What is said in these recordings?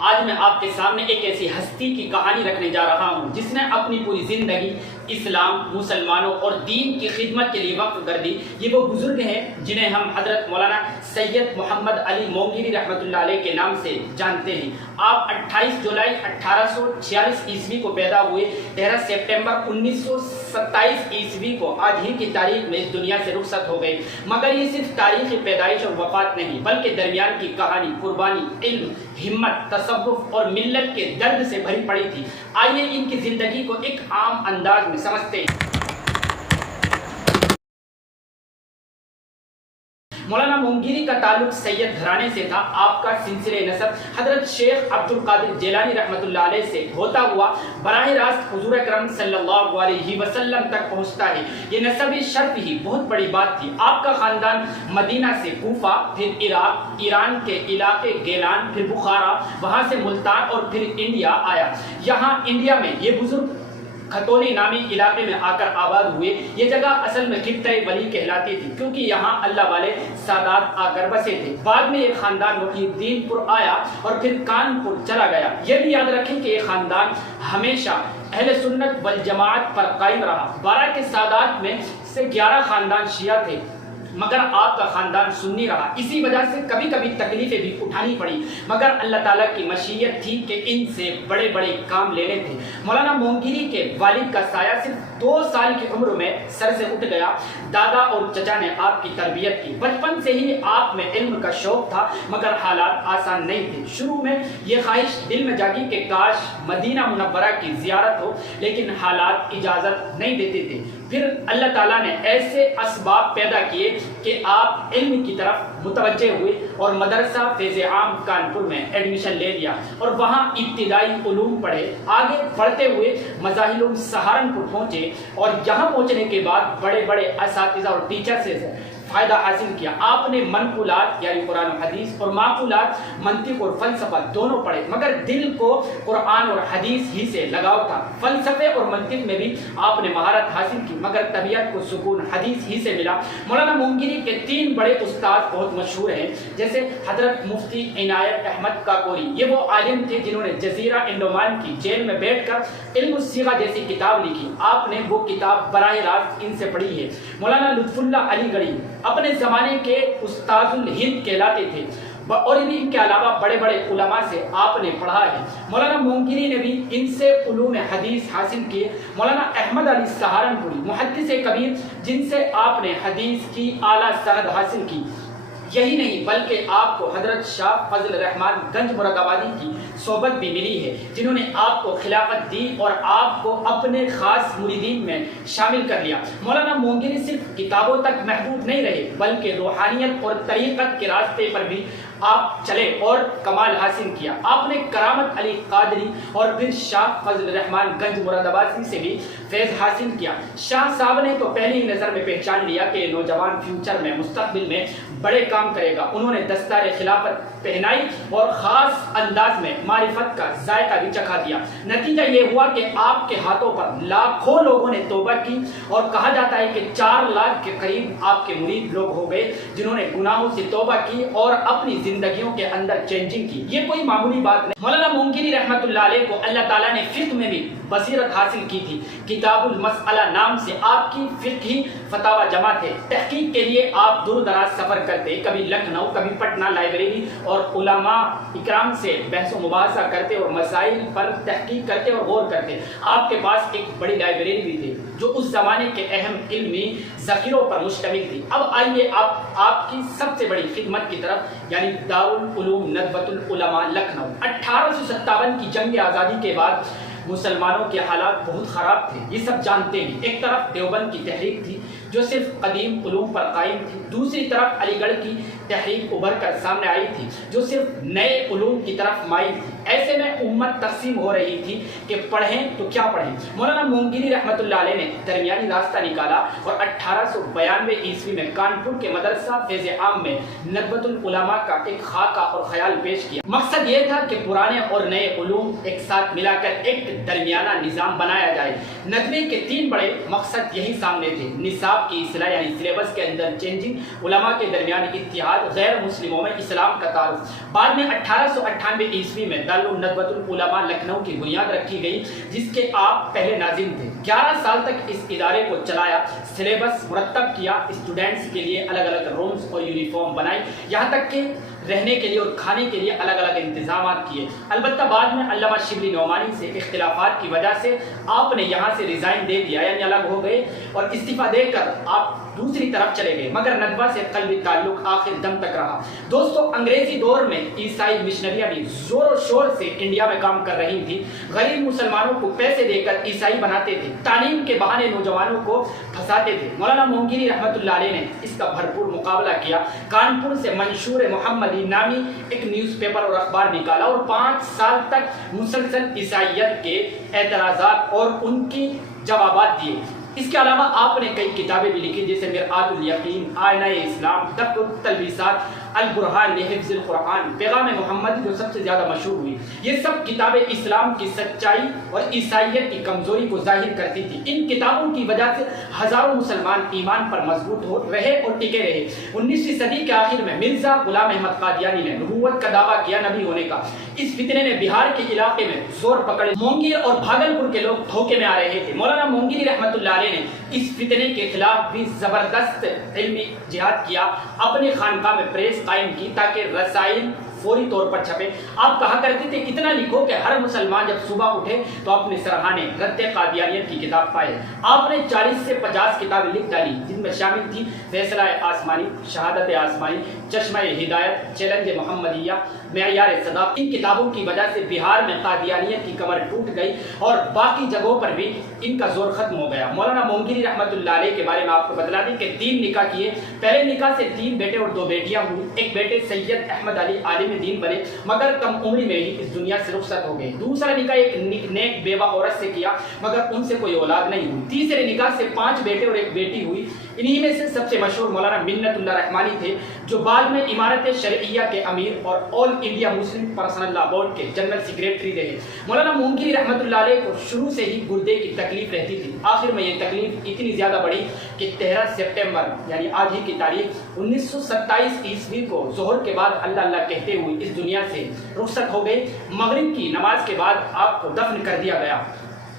آج میں آپ کے سامنے ایک ایسی ہستی کی کہانی رکھنے جا رہا ہوں جس نے اپنی پوری زندگی اسلام، مسلمانوں اور دین کی خدمت کے لیے وقف کر دی۔ یہ وہ بزرگ ہیں جنہیں ہم حضرت مولانا سید محمد علی مونگیری رحمۃ اللہ علیہ کے نام سے جانتے ہیں۔ آپ 28 جولائی 1846 عیسوی کو پیدا ہوئے، 13 سپٹمبر 1927 عیسوی کو آج ہی کی تاریخ میں اس دنیا سے رخصت ہو گئے۔ مگر یہ صرف تاریخی پیدائش اور وفات نہیں بلکہ درمیان کی کہانی قربانی، علم، ہمت، تصوف اور ملت کے درد سے بھری پڑی تھی۔ آئیے ان کی زندگی کو ایک عام انداز میں سمجھتے ہیں۔ مولانا مونگیری کا تعلق سید گھرانے سے تھا۔ آپ کا سلسلہ نسب حضرت شیخ عبد القادر جیلانی رحمۃ اللہ علیہ سے ہوتا ہوا براہ راست حضور اکرم صلی اللہ علیہ وسلم تک پہنچتا ہے۔ یہ نسبی شرف ہی بہت بڑی بات تھی۔ آپ کا خاندان مدینہ سے کوفہ، پھر عراق، ایران کے علاقے گیلان، پھر بخارا، وہاں سے ملتان اور پھر انڈیا آیا۔ یہاں انڈیا میں یہ بزرگ کھتونی نامی علاقے میں آ کر آباد ہوئے۔ یہ جگہ اصل میں خطہ ولی کہلاتی تھی کیونکہ یہاں اللہ والے سادات آ کر بسے تھے۔ بعد میں یہ خاندان محی الدین پور آیا اور پھر کانپور چلا گیا۔ یہ بھی یاد رکھیں کہ یہ خاندان ہمیشہ اہل سنت والجماعت پر قائم رہا۔ 12 کے سادات میں سے 11 خاندان شیعہ تھے مگر آپ کا خاندان سنی رہا۔ اسی وجہ سے کبھی کبھی تکلیفیں بھی اٹھانی پڑی مگر اللہ تعالیٰ کی مشیت تھی کہ ان سے بڑے بڑے کام لینے تھے۔ مولانا مونگیری کے والد کا سایہ صرف 2 سال کی عمر میں سر سے اٹھ گیا۔ دادا اور چچا نے آپ کی تربیت کی۔ بچپن سے ہی آپ میں علم کا شوق تھا مگر حالات آسان نہیں تھے۔ شروع میں یہ خواہش دل میں جاگی کہ کاش مدینہ منورہ کی زیارت ہو لیکن حالات اجازت نہیں دیتے تھے۔ پھر اللہ تعالیٰ نے ایسے اسباب پیدا کیے کہ آپ علم کی طرف متوجہ ہوئے اور مدرسہ فیض عام کانپور میں ایڈمیشن لے لیا اور وہاں ابتدائی علوم پڑھے۔ آگے بڑھتے ہوئے مظاہر علوم سہارنپور پہنچے اور یہاں پہنچنے کے بعد بڑے بڑے اساتذہ اور ٹیچر سے فائدہ حاصل کیا۔ آپ نے منقولات یعنی قرآن و حدیث اور معقولات، منطق اور فلسفہ دونوں پڑھے مگر دل کو قرآن اور حدیث ہی سے لگاؤ تھا۔ فلسفے اور منطق میں بھی آپ نے مہارت حاصل کی مگر طبیعت کو سکون حدیث ہی سے ملا۔ مولانا مونگیری کے 3 بڑے استاد بہت مشہور ہیں جیسے حضرت مفتی عنایت احمد کاکوری۔ یہ وہ عالم تھے جنہوں نے جزیرہ انڈومان کی جیل میں بیٹھ کر علم الصیغہ جیسی کتاب لکھی۔ آپ نے وہ کتاب براہ راست ان سے پڑھی ہے۔ مولانا لطف اللہ علی گڑھی اپنے زمانے کے استاذ الہند کہلاتے تھے اور ان کے علاوہ بڑے بڑے علماء سے آپ نے پڑھا ہے۔ مولانا مونگیری نے بھی ان سے علوم حدیث حاصل کیے۔ مولانا احمد علی سہارنپوری محدث کبیر جن سے آپ نے حدیث کی اعلیٰ سند حاصل کی۔ یہی نہیں بلکہ آپ کو حضرت شاہ فضل الرحمن گنج مراد آبادی کی صحبت بھی ملی ہے جنہوں نے آپ کو خلافت دی اور آپ کو اپنے خاص مریدین میں شامل کر لیا۔ مولانا مونگیری صرف کتابوں تک محدود نہیں رہے بلکہ روحانیت اور طریقت کے راستے پر بھی آپ چلے اور کمال حاصل کیا۔ آپ نے کرامت علی قادری اور پھر شاہ فضل الرحمن گنج مراد آبادی سے بھی فیض حاصل کیا۔ شاہ صاحب نے تو پہلی ہی نظر میں پہچان لیا کہ یہ نوجوان فیوچر میں مستقبل میں بڑے کام کرے گا۔ انہوں نے دستار خلافت پہنائی اور خاص انداز میں معرفت کا ذائقہ بھی چکھا دیا۔ نتیجہ یہ ہوا کہ آپ کے ہاتھوں پر لاکھوں لوگوں نے توبہ کی اور کہا جاتا ہے کہ 4 لاکھ کے قریب آپ کے مرید لوگ ہو گئے جنہوں نے گناہوں سے توبہ کی اور اپنی زندگیوں کے اندر چینجنگ کی۔ یہ کوئی معمولی بات نہیں۔ مولانا مونگیری رحمۃ اللہ علیہ کو اللہ تعالیٰ نے فقہ میں بھی بصیرت حاصل کی تھی۔ کتاب المسئلہ نام سے آپ کی فقہی فتاوی جمع تھے۔ تحقیق کے لیے آپ دور دراز سفر کرتے، کبھی لکھنؤ، کبھی پٹنہ لائبریری اور علماء اکرام سے بحث و مباحثہ کرتے اور مسائل پر تحقیق کرتے اور غور کرتے۔ آپ کے پاس ایک بڑی لائبریری بھی تھی جو اس زمانے کے اہم علمی ذخیروں پر مشتمل تھی۔ اب آئیے آپ کی سب سے بڑی خدمت کی طرف یعنی دارالعلوم ندوۃ العلماء لکھنؤ۔ 1857 کی جنگ آزادی کے بعد مسلمانوں کے حالات بہت خراب تھے، یہ سب جانتے ہیں۔ ایک طرف دیوبند کی تحریک تھی جو صرف قدیم علوم پر قائم تھی، دوسری طرف علی گڑھ کی تحریک ابھر کر سامنے آئی تھی جو صرف نئے علوم کی طرف مائل تھی۔ ایسے میں امت تقسیم ہو رہی تھی کہ پڑھیں تو کیا پڑھیں۔ مولانا مونگیری رحمۃ اللہ علیہ نے درمیانی راستہ نکالا اور 1892 عیسوی میں کانپور کے مدرسہ فیض عام میں ندوۃ العلماء کا ایک خاکہ اور خیال پیش کیا۔ مقصد یہ تھا کہ پرانے اور نئے علوم ایک ساتھ ملا کر ایک درمیانہ نظام بنایا جائے۔ ندوے کے 3 بڑے مقصد یہی سامنے تھے: نصاب کی اصلاح یعنی سلیبس کے اندر چینجنگ، علماء کے درمیان اتحاد بعد غیر مسلموں میں اسلام کا تعارف۔ بعد میں 1898 عیسوی میں دارالندوۃ العلماء لکھنؤ کی بنیاد رکھی گئی، جس کے آپ پہلے ناظم تھے۔ 11 سال تک اس ادارے کو چلایا، سلیبس مرتب کیا، اسٹوڈنٹس کے لیے الگ الگ رومز اور یونیفارم بنائی، یہاں تک کہ رہنے کے لیے اور کھانے کے لیے الگ الگ انتظامات کیے۔ البتہ بعد میں علامہ شبلی نعمانی سے اختلافات کی وجہ سے آپ نے یہاں سے ریزائن دے دیا، یعنی الگ ہو گئے اور استعفیٰ دے کر آپ دوسری طرف چلے گئے، مگر ندوہ سے قلبی تعلق آخر دم تک رہا۔ دوستو، انگریزی دور میں عیسائی مشنریاں بھی زور و شور سے انڈیا میں کام کر رہی تھی، غریب مسلمانوں کو پیسے دے کر عیسائی بناتے تھے، تعلیم کے بہانے نوجوانوں کو پھنساتے تھے۔ مولانا مونگیری رحمۃ اللہ علیہ نے اس کا بھرپور مقابلہ کیا، کانپور سے منشور محمدی نامی ایک نیوز پیپر اور اخبار نکالا اور 5 سال تک مسلسل عیسائیت کے اعتراضات اور ان کی جوابات دیے۔ اس کے علاوہ آپ نے کئی کتابیں بھی لکھی، جیسے مرآت الیقین، آئینہ اسلام، دفع التلبیسات، البرہان لحفظ القرآن، پیغام محمد، جو سب سے زیادہ مشہور ہوئی۔ یہ سب کتابیں اسلام کی سچائی اور عیسائیت کی کمزوری کو ظاہر کرتی تھی۔ ان کتابوں کی وجہ سے ہزاروں مسلمان ایمان پر مضبوط ہو رہے اور ٹکے رہے۔ 19ویں صدی کے آخر میں مرزا غلام احمد قادیانی نے نبوت کا دعویٰ کیا، نبی ہونے کا۔ اس فتنے نے بہار کے علاقے میں زور پکڑے، مونگیر اور بھاگلپور کے لوگ دھوکے میں آ رہے تھے۔ مولانا مونگیری رحمۃ اللہ علیہ نے اس فتنے کے خلاف بھی زبردست علمی جہاد کیا، اپنی خانقاہ میں پریس قائم کی تاکہ رسائل فوری طور پر چھپے۔ آپ کہا کرتے تھے اتنا لکھو کہ ہر مسلمان جب صبح اٹھے تو اپنے سرہانے رد قادیانیت کی کتاب پائے۔ آپ نے 40 سے 50 کتابیں لکھ ڈالی، جن میں شامل تھی فیصلہ آسمانی، شہادت آسمانی، چشمہ ہدایت، چیلنج محمدیہ، معیار صداقت۔ ان کتابوں کی وجہ سے بہار میں قادیانیت کی کمر ٹوٹ گئی اور باقی جگہوں پر بھی ان کا زور ختم ہو گیا۔ مولانا مونگیری رحمۃ اللہ علیہ کے بارے میں آپ کو بتلا دیں کہ 3 نکاح کیے۔ پہلے نکاح سے 3 بیٹے اور 2 بیٹیاں ہوئی۔ ایک بیٹے سید احمد علی عالم دین بنے، مگر کم عمری میں ہی اس دنیا سے رخصت ہو گئے۔ دوسرا نکاح ایک نیک بیوہ عورت سے کیا، مگر ان سے کوئی اولاد نہیں ہوئی۔ تیسرے نکاح سے 5 بیٹے اور 1 بیٹی ہوئی۔ انہی میں سے سب سے مشہور مولانا منت اللہ رحمانی تھے، جو بعد میں امارت شرعیہ کے امیر اور آل انڈیا مسلم پرسنل لا بورڈ کے جنرل سیکریٹری رہے۔ مولانا مونگیری رحمۃ اللہ علیہ کو شروع سے ہی گردے کی تکلیف رہتی تھی۔ آخر میں یہ تکلیف اتنی زیادہ بڑھی کہ 13 سپٹمبر یعنی آج ہی کی تاریخ 1927 عیسوی کو ظہر کے بعد اللہ اللہ کہتے ہوئے اس دنیا سے رخصت ہو گئے۔ مغرب کی نماز کے بعد آپ کو دفن کر دیا گیا۔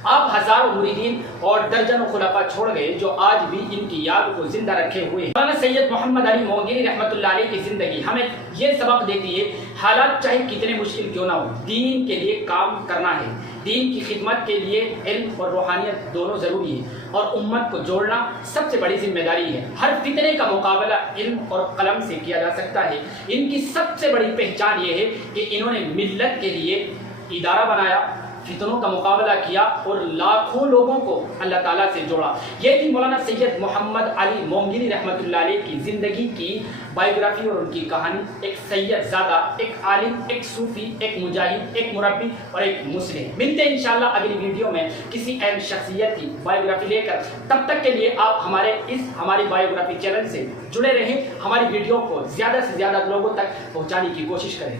آپ ہزاروں مریدین اور درجنوں خلفاء چھوڑ گئے، جو آج بھی ان کی یاد کو زندہ رکھے ہوئے ہیں۔ مولانا سید محمد علی مونگیری رحمۃ اللہ علیہ کی زندگی ہمیں یہ سبق دیتی ہے، حالات چاہے کتنے مشکل کیوں نہ ہو، دین کے لیے کام کرنا ہے۔ دین کی خدمت کے لیے علم اور روحانیت دونوں ضروری ہے، اور امت کو جوڑنا سب سے بڑی ذمہ داری ہے۔ ہر فتنے کا مقابلہ علم اور قلم سے کیا جا سکتا ہے۔ ان کی سب سے بڑی پہچان یہ ہے کہ انہوں نے ملت کے لیے ادارہ بنایا، فتنوں کا مقابلہ کیا اور لاکھوں لوگوں کو اللہ تعالیٰ سے جوڑا۔ یہ تھی مولانا سید محمد علی مونگیری رحمۃ اللہ علیہ کی زندگی کی بائیوگرافی اور ان کی کہانی۔ ایک سید زادہ، ایک عالم، ایک صوفی، ایک مجاہد، ایک مربی اور ایک مسلم۔ ملتے ہیں انشاءاللہ اگلی ویڈیو میں کسی اہم شخصیت کی بائیوگرافی لے کر۔ تب تک کے لیے آپ ہماری بائیوگرافی چینل سے جڑے رہیں، ہماری ویڈیو کو زیادہ سے زیادہ لوگوں تک پہنچانے کی کوشش کریں۔